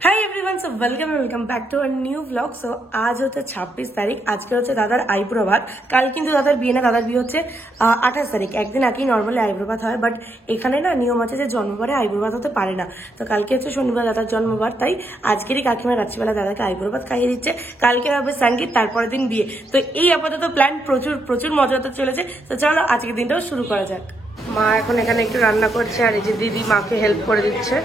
Hi everyone, so welcome back to our new vlog. So आज होते 26 तारीख, আজকে হচ্ছে দাদার আইব্রো ভাত। কাল কিন্তু দাদার বিয়ে না, দাদার বিয়ে হচ্ছে 28 তারিখ। একদিন আগেই নর্মালি আইব্রো ভাত হয়, বাট এখানে না নিয়ম আছে যে জন্মবারে আইব্রো ভাত হতে পারে না। তো কালকে হচ্ছে শনিবার দাদার জন্মবার, তাই আজকেরই কাকিমা রাত্রিবেলা দাদাকে আইব্রো ভাত খাইয়ে দিচ্ছে। কালকে হবে সঙ্গীত, তারপরের দিন বিয়ে। তো এই আপাতত প্ল্যান প্রচুর প্রচুর মজা হতে চলেছে। তো চলো আজকের দিনটাও শুরু করা যাক। মা এখন এখানে একটু রান্না করছে, আর এই যে দিদি মাকে হেল্প করে দিচ্ছে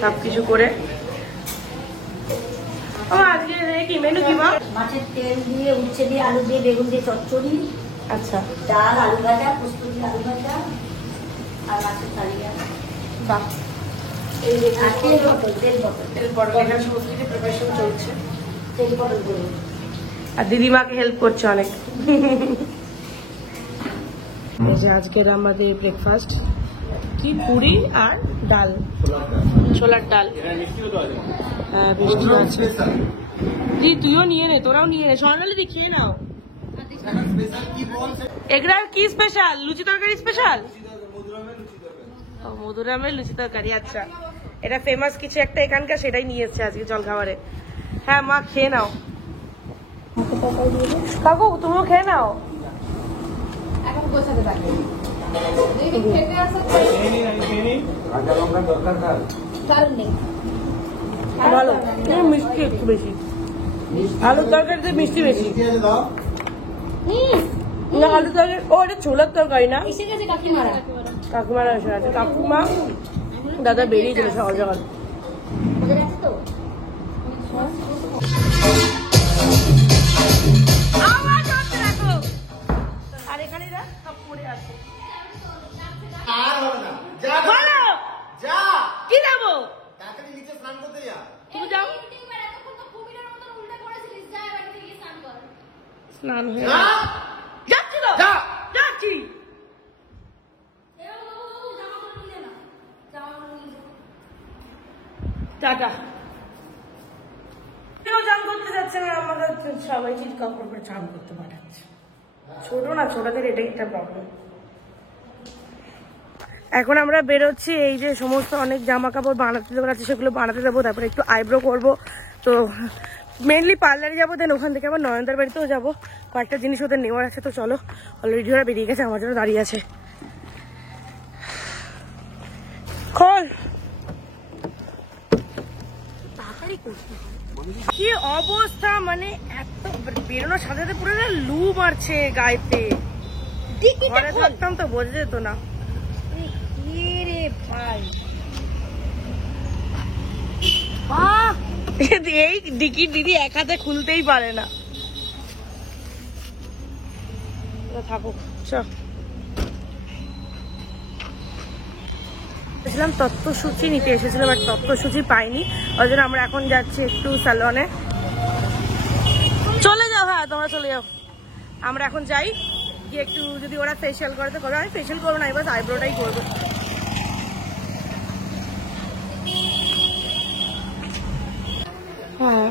সবকিছু করে। মাছের তেল দিয়ে উচ্ছে দিয়ে আলু দিয়ে বেগুন দিয়ে চচ্চড়ি, আচ্ছা, ডাল আলু ভাজা, পোস্ত দিয়ে আলু ভাজা আর মাছের থালিয়া। বাহ। এই যে তেল বোতল তেল বড় এখানে সমস্ত কিছু প্রিপারেশন চলছে। তেল বোতল করে আর দিদিমাকে হেল্প করছে অনেক। এই যে আজকের আমাদের ব্রেকফাস্ট কি পুরি আর ডাল, ছোলার ডাল। হ্যাঁ, মিষ্টি আছে। দি তুইও নিয়ে নে, তোরাও নিয়ে নে। সোনালি দি খেয়ে নাও। এগরার কি স্পেশাল? লুচি তরকারি স্পেশাল? ও, মধুরামের লুচি তরকারি। আচ্ছা, এটা ফেমাস কিছু একটা এখানকার, সেটাই নিয়ে এসছে আজকে জল খাবারে। হ্যাঁ মা, খেয়ে নাও। কাকু তুমিও খেয়ে নাও। এখন গোছাতে থাকবে কারণ নেই ভালো, মিষ্টি একটু বেশি। আলুর তরকারিতে মিষ্টি বেশি। না, আলুর তরকারি, ও এটা ছোলার তরকারি না? এসে গেছে কাকিমারা। কাকিমারা এসে আছে। কাকিমা দাদা বেরিয়ে চলে সকাল সকাল। বুঝে গেছে তো? আর এখানে সব পড়ে আছে। আর হবে না, যা বলো যা কি যাবো? তাড়াতাড়ি নিচে স্নান করতে যা। তুমি যাও, স্নান হয়ে যা যাচ্ছি তো, যা যাচ্ছি। টাটা। কেউ চান করতে যাচ্ছে না, আমাদের সবাই ঠিক কাপড় করে চান করতে পাঠাচ্ছে। ছোট না, ছোটদের এটাই একটা প্রবলেম। এখন আমরা বেরোচ্ছি। এই যে সমস্ত অনেক জামা কাপড় বানাতে দেওয়ার আছে, সেগুলো বানাতে দেবো। তারপরে একটু আইব্রো করবো। তো মেনলি পার্লারে যাবো, দেন ওখান থেকে আবার নয়নদার বাড়িতেও যাবো। কয়েকটা জিনিস ওদের নেওয়ার আছে। তো চলো, অলরেডি ওরা বেরিয়ে গেছে, আমার জন্য দাঁড়িয়ে আছে। খোল, তাড়াতাড়ি করতে কি অবস্থা, মানে এত বেরোনোর সাথে সাথে পুরো লু মারছে গায়েতে। ঘরে থাকতাম তো বোঝা যেত না। এই ডিকি দিদি এক হাতে খুলতেই পারে না। থাকুক, এসেছিলাম তত্ত্বসূচি নিতে এসেছিলাম, বাট তত্ত্বসূচি পাইনি। ওই জন্য আমরা এখন যাচ্ছি একটু স্যালনে। চলে যাও, হ্যাঁ তোমরা চলে যাও। আমরা এখন যাই, গিয়ে একটু যদি ওরা ফেশিয়াল করে তো করবে। আমি ফেশিয়াল করবো না, এবার আইব্রোটাই করবো। হ্যাঁ,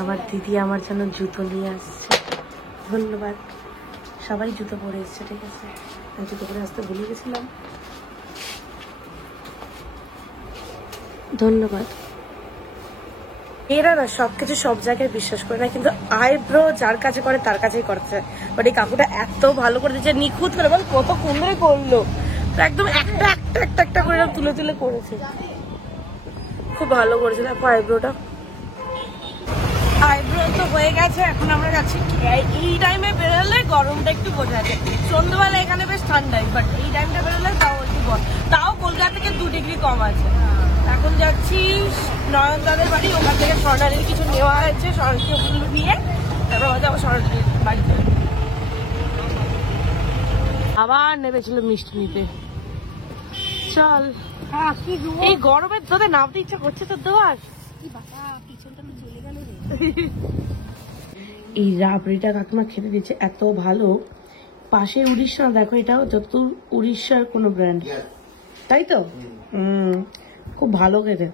আমার দিদি আমার জন্য জুতো নিয়ে আসছে। ধন্যবাদ। সবাই জুতো পরে এসছে, ঠিক আছে? আমি জুতো পরে আসতে ভুলে গেছিলাম। ধন্যবাদ। এরা না সবকিছু সব জায়গায় বিশ্বাস করে না, কিন্তু আইব্রো যার কাছে করে তার কাছেই করতে। বাট এই কাকুটা এত ভালো করে দিচ্ছে, নিখুঁত করে, বল কত সুন্দর করলো। তো একদম একটা একটা একটা একটা করে তুলে তুলে করেছে, খুব ভালো করেছে। দেখো আইব্রোটা, আইব্রো তো হয়ে গেছে। এখন আমরা যাচ্ছি। এই টাইমে বেরোলে গরমটা একটু বোঝা যায়। সন্ধ্যাবেলা এখানে বেশ ঠান্ডাই, বাট এই টাইমটা বেরোলে তাও একটু তাও কলকাতা থেকে 2 ডিগ্রি কম আছে। এখন যাচ্ছি নয়নদাদের বাড়ি, ওখান থেকে স্বর্ণালীর কিছু নেওয়া হয়েছে, স্বর্ণালী নিয়ে তারপর যাবো স্বর্ণালীর বাড়িতে। আবার নেমেছিল মিষ্টি নিতে। চল, এই গরমে তোদের নামতে ইচ্ছা করছে তো তোমার? এই রাবড়িটা কাকিমা খেতে দিচ্ছে, এত ভালো। পাশের উড়িষ্যা দেখো, এটাও যত উড়িষ্যার কোনো ব্র্যান্ড, তাই তো? খুব ভালো খেতে।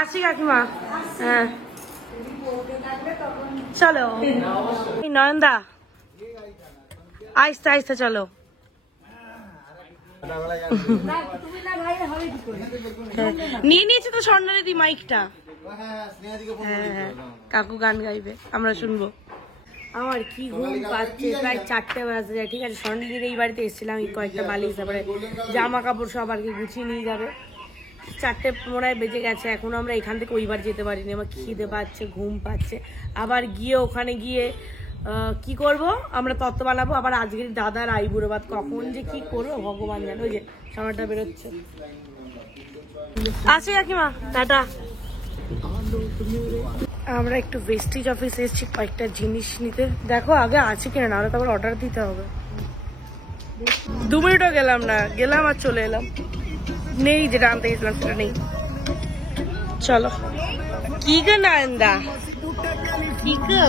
আসি কাকিমা। হ্যাঁ চলো নয়নদা, আস্তে আস্তে চলো। তুমি না ভাই হবে কি করে? নিয়ে নিয়েছে তো স্বর্ণালী মাইকটা। হ্যাঁ স্নেহাদিকে ফোন হ্যাঁ করে হ্যাঁ, কাকু গান গাইবে, আমরা শুনবো। আমার কি ঘুম পাচ্ছে, প্রায় 4টে বাজে যায়। ঠিক আছে, স্বর্ণালীর এই বাড়িতে এসেছিলাম, এই কয়েকটা বালিশ, তারপরে জামা কাপড় সব আর কি গুছিয়ে নিয়ে যাবে। 4টে মনে হয় বেজে গেছে, এখনো আমরা এখান থেকে ওই বাড়ি যেতে পারিনি। আমার খিদে পাচ্ছে, ঘুম পাচ্ছে। আবার গিয়ে ওখানে গিয়ে কি করব, আমরা তত্ত্ব বানাবো। আবার আজকের দাদার আইবুড়ো ভাত, কখন যে কি করবো ভগবান জানে। ওই যে সামারটা বেরোচ্ছে। আসি কাকিমা, টাটা। আমরা একটু ভেস্টিজ অফিসে এসেছি কয়েকটা জিনিস নিতে। দেখো আগে আছে কিনা, না হলে তারপর অর্ডার দিতে হবে। 2 মিনিটও গেলাম না, গেলাম আর চলে এলাম। নেই, যেটা আনতে গেছিলাম সেটা নেই। চলো। কি গো নয়নদা, কি গো?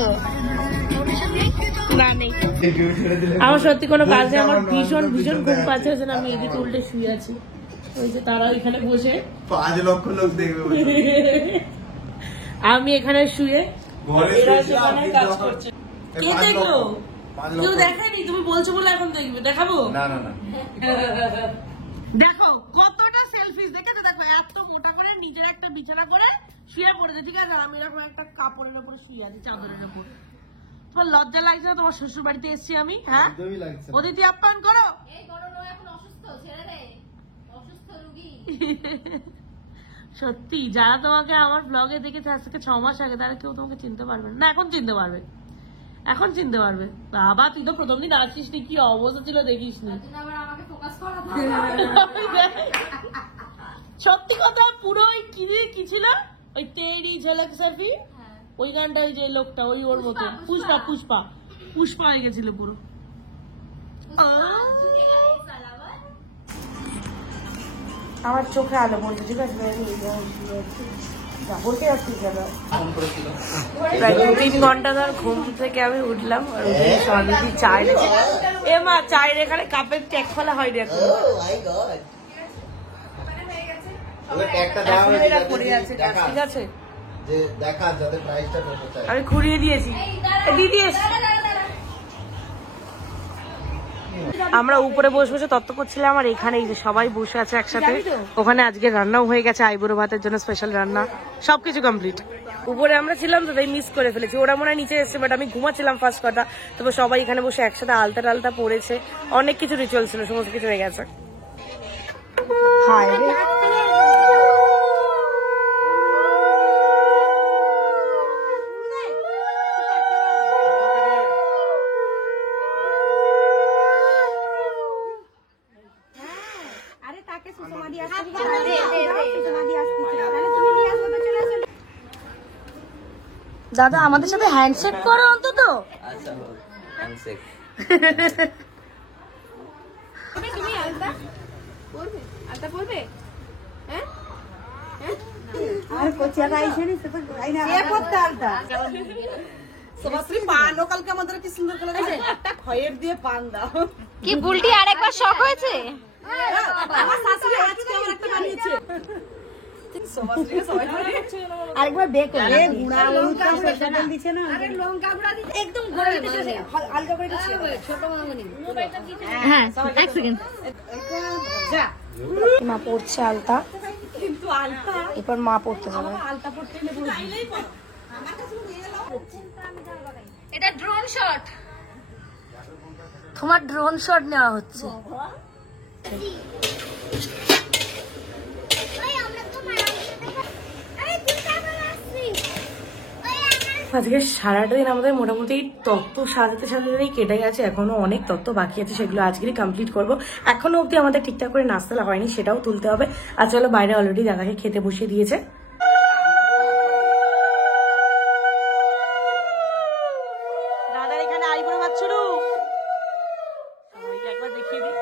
না নেই। আমার সত্যি কোনো কাজ নেই, আমার ভীষণ ভীষণ ঘুম পাচ্ছে। ওই জন্য আমি এদিকে উল্টে শুয়ে আছি। ওই যে তারা এখানে বসে, 5 লক্ষ লোক দেখবে। আমি এখানে শুয়ে, ঘরে এরা শুয়ে সেখানে আপনি কাজ যখন- করছে। এই কে 5 দেখলো? লক্ষ, 5 কেউ লক্ষ। দেখায়নি, তুমি বলছো বলে এখন দেখবে। দেখাবো? না না না, দেখো কতটা সেলফিশ, দেখেছো? দেখো এত মোটা করে নিজের একটা বিছানা করে শুয়ে পড়েছে, ঠিক আছে? আর আমি এরকম একটা কাপড়ের উপরে শুয়ে আছি, চাদরের উপর। তোমার লজ্জা লাগছে না? তোমার শ্বশুর বাড়িতে এসছি আমি, হ্যাঁ? একদমই লাগছে না। অতিথি আপ্যায়ন করো। এই বড় নয়, এখন অসুস্থ, ছেড়ে দে। অসুস্থ রোগী। সত্যি, যারা তোমাকে আমার ব্লগে দেখেছে আজ থেকে 6 মাস আগে, তারা কেউ তোমাকে চিনতে পারবে না। এখন চিনতে পারবে, এখন চিনতে পারবে। বাবা, তুই তো প্রথম দিন আসিস নি, কি অবস্থা ছিল দেখিস নি। তুমি আবার আমাকে ফোকাস করো। সত্যি কথা, পুরো ওই কি ছিল, ওই তেরি ঝলক সাফি, ওই গানটা, ওই যে লোকটা, ওই ওর মতো পুষ্পা পুষ্পা পুষ্পা হয়ে গেছিল পুরো। আমার চোখে আলো পড়ছে, ঠিক আছে? প্রায় 2-3 ঘন্টা ধর ঘুম থেকে আমি উঠলাম, আর উঠে স্বামী চা এনেছে। এ মা, চায়ের এখানে কাপের ট্যাগ ফেলা হয়নি এখন। ওই ট্যাগটা দেওয়া এখন হয়েছে এরা যাতে পড়ে আছে, দেখা, ঠিক আছে? যে দেখা যাতে প্রাইসটা কত চাই। আমি ঘুরিয়ে দিয়েছি, দিদি এসছে। আমরা উপরে বসে বসে তত্ত্ব করছিলাম, আর এখানে এই যে সবাই বসে আছে একসাথে। ওখানে আজকে রান্নাও হয়ে গেছে, আইবুড়ো ভাতের জন্য স্পেশাল রান্না, সবকিছু কমপ্লিট। উপরে আমরা ছিলাম তো, তাই মিস করে ফেলেছি। ওরা মনে হয় নিচে এসছে, বাট আমি ঘুমাচ্ছিলাম ফার্স্ট কথা। তবে সবাই এখানে বসে একসাথে আলতা টালতা পড়েছে, অনেক কিছু রিচুয়াল ছিল, সমস্ত কিছু হয়ে গেছে। হায় রে। দাদা, আমাদের সাথে হ্যান্ডশেক করো অন্তত। আচ্ছা, হ্যান্ডশেক। তুমি আলতা পরবে? আলতা পরবে? হ্যাঁ? আর কোচিয়াটা আইছেনি সেটা আইনা এ পড়তে আলতা সবাই পান ও কালকে আমাদের কি সুন্দর করে একটা খয়ের দিয়ে পান দাও। কি বুলটি আরেকবার শখ হয়েছে? আমার শাশুড়ি আজকে আমার একটা বানিয়েছে সবাই আরেকবার বেক করে। এ গুড়া লঙ্কা স্পেশাল দিছে না। আরে লঙ্কা গুঁড়া দিতে একদম ঘরে দিতেছে, হালকা করে দিতে ছোট মামনি। হ্যাঁ, এক সেকেন্ড। যা মা পড়ছে আলতা, কিন্তু আলতা এরপর মা পড়তে যাবে। আলতা পড়তে নেব চাইলেই পড়। এটা ড্রোন শট। তোমার ড্রোন শট নেওয়া হচ্ছে। আজকে সারাটা দিন আমাদের মোটামুটি তত্ত্ব সাজাতে সাজাতেই কেটে গেছে। এখনো অনেক তত্ত্ব বাকি আছে, সেগুলো আজকেরই কমপ্লিট করবো। এখনো অব্দি আমাদের ঠিকঠাক করে নাস্তা হয়নি, সেটাও তুলতে হবে। আর চলো, বাইরে অলরেডি দাদাকে খেতে বসিয়ে দিয়েছে। দাদার এখানে আইবুড়ো ভাত শুরু, সবাইকে একবার দেখিয়ে দিই।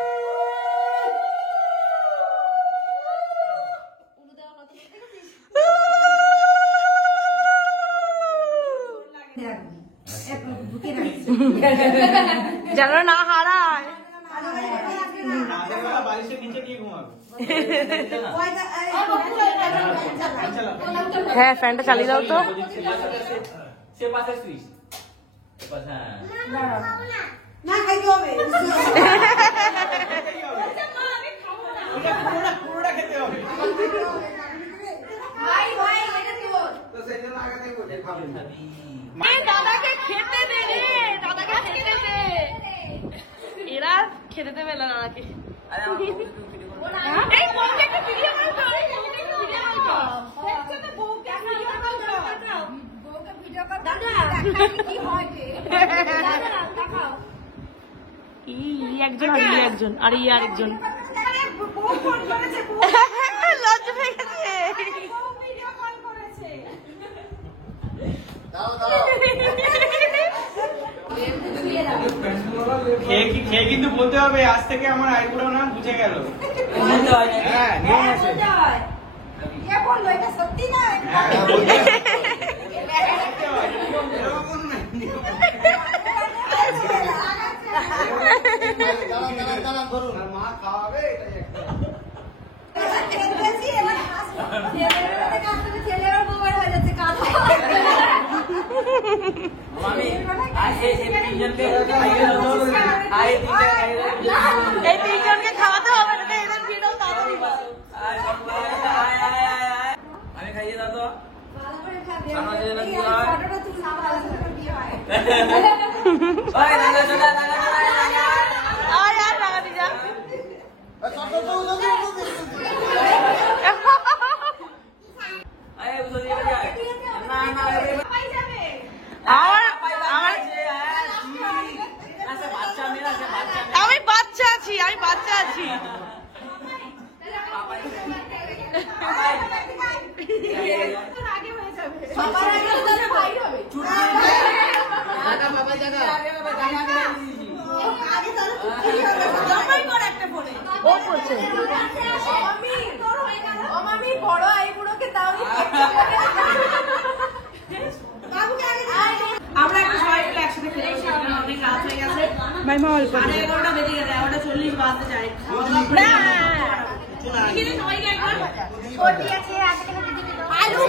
যেন না হারায়। হ্যাঁ, ফ্যানটা চালিয়ে দাও তো। সে পাশে সুইচ। হ্যাঁ, না খাইতে হবে পুরোটা খেতে হবে। ভাই ভাই এটা কি বল তো সেই জন্য আগে থেকে বলছি খাবি না। এই দাদাকে খেতে দে রে, দাদাকে খেতে দে। এরা খেতে দেবে না দাদাকে। আরে আমার বউকে তুমি ভিডিও করো। এই বউকে একটা ভিডিও কল কর, এই বউকে একটা ভিডিও কল কর। দেখছো তো বউকে ভিডিও কল কর। বউকে ভিডিও কর দাদা কি হয় রে দাদা দেখাও এই একজন আর এই একজন আর এই আরেকজন বউ ফোন করেছে, বউ লজ্জা পেয়ে গেছে। ভিডিও কল করেছে। দাও দাও খেয়ে কিন্তু বলতে হবে আজ থেকে আমার আইবুড়ো নাম বুঝে গেল। বলতে হয় নাকি? হ্যাঁ নিয়ম আছে। কে বললো এটা সত্যি না? হ্যাঁ বলতে হয়। এরকম কোনো নাই। দাঁড়ান ধরুন মা খাওয়াবে এটাই একটা খেলতেছি, এবার হাসি। ছেলেরা মোবাইল হয়ে যাচ্ছে কাঁদা মামি আজ এই তিনজনকে খাইয়ে দাও তো। আয় তিনটা খাইয়ে দাও। এই তিনজনকে খাওয়াতে হবে না, এদের ভিডিও তাড়াতাড়ি বানাও। আয় বাবা, আয় আয় আয় আয়। আমি খাইয়ে দাও তো। ভালো করে খাবে আমার জন্য এই কি হয়? ফটোটা তুই না ভালো করে বিয়ে হয় ওই দাদা দাদা দাদা দাদা। আয় আর লাগাতে যা। আয় বুঝো দিয়ে যায়। না না পাই যাবে আমার আচ্ছা বাচ্চা মেয়ে আছে বাচ্চা আমি বাচ্চা আছি, আমি বাচ্চা আছি। সবার আগে তাহলে ভাই হবে দাদা বাবা দাদা আগে তাহলে চুক্তি হবে। জামাই কর একটা ফোনে। ও করছে মামি ও মামি বড় আইবুড়োকে দাও বাবুকে আগে আমরা এখন সবাই মিলে একসাথে খেতে বসে গেলাম, অনেক রাত হয়ে গেছে। সাড়ে 11টা বেজে গেছে, 11:40 বাজতে যায়। এখানে সবাইকে একবার কোটি আছে আগে থেকে দিদি দাও আলু